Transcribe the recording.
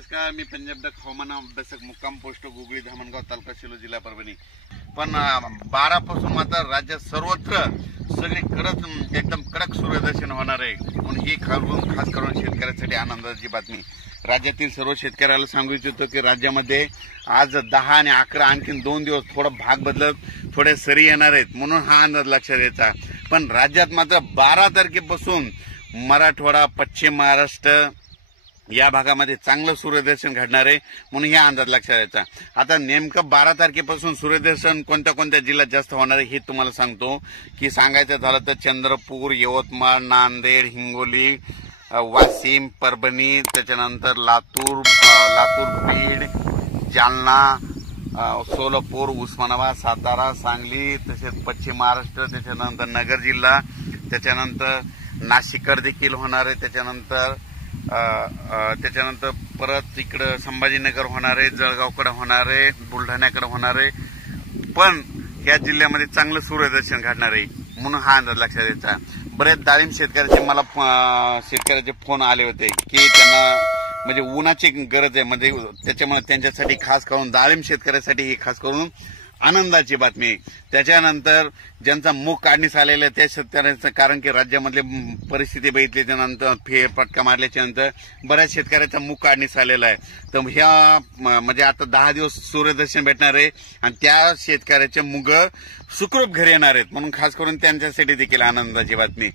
नमस्कार, मी पंजाब डक हवामान अभ्यासक मुक्काम पोस्ट गुगळी धामणगाव तालुका शिलो जिल्हा परभणी। पण 12 पासून मात्र राज्यात सर्वत्र सगळीकडे एकदम कडक सूर्यदर्शन होणार आहे। म्हणून ही खास करून शेतकऱ्यांसाठी आनंदाची बातमी। राज्यातील सर्व शेतकऱ्याला सांगू इच्छितो की राज्यामध्ये आज 10 आणि 11 आणखीन 2 दिवस थोडा भाग बदलत थोडे सरी येणार आहेत, म्हणून हा अंदाज लक्षात द्यायचा। पण राज्यात मात्र 12 तारखेपासून मराठवाडा, पश्चिम महाराष्ट्र या भागामध्ये चांगलं सूर्यदर्शन घडणार आहे, म्हणून हा अंदाज लक्षात द्यायचा। आता नेमकं 12 तारखेपासून सूर्यदर्शन कोणत्या कोणत्या जिल्ह्यात जास्त होणार आहे हे तुम्हाला सांगतो। की सांगायचं झालं तर चंद्रपूर, यवतमाळ, नांदेड, हिंगोली, वाशिम, परभणी, त्याच्यानंतर लातूर, बीड, जालना, सोलापूर, उस्मानाबाद, सातारा, सांगली, तसेच पश्चिम महाराष्ट्र, त्याच्यानंतर नगर जिल्हा, त्याच्यानंतर नाशिककर देखील होणार आहे, त्याच्यानंतर परत इकडे संभाजीनगर होणार आहे, जळगावकडे होणार आहे, बुलढाण्याकडे होणार आहे। पण या जिल्ह्यामध्ये चांगलं सूर्यदर्शन घडणार आहे, म्हणून हा अंदाज लक्षात द्यायचा। बरेच डाळिंब शेतकऱ्याचे फोन आले होते की त्यांना म्हणजे उन्हाची गरज आहे, म्हणजे त्याच्यामुळे त्यांच्यासाठी खास करून डाळिंब शेतकऱ्यासाठी ही खास करून आनंदाची बातमी। त्याच्यानंतर ज्यांचा मूग काढणीस आलेला त्या शेतकऱ्यांचं, कारण की राज्यामधली परिस्थिती बघितल्याच्या नंतर फेरफटका मारल्याच्या नंतर बऱ्याच शेतकऱ्याचा मूग काढणीस आलेला आहे। तर ह्या म्हणजे आता 10 दिवस सूर्यदर्शन भेटणार आहे आणि त्या शेतकऱ्याचे मूग सुखरूप घरी येणार आहेत, म्हणून खास करून त्यांच्यासाठी देखील आनंदाची बातमी।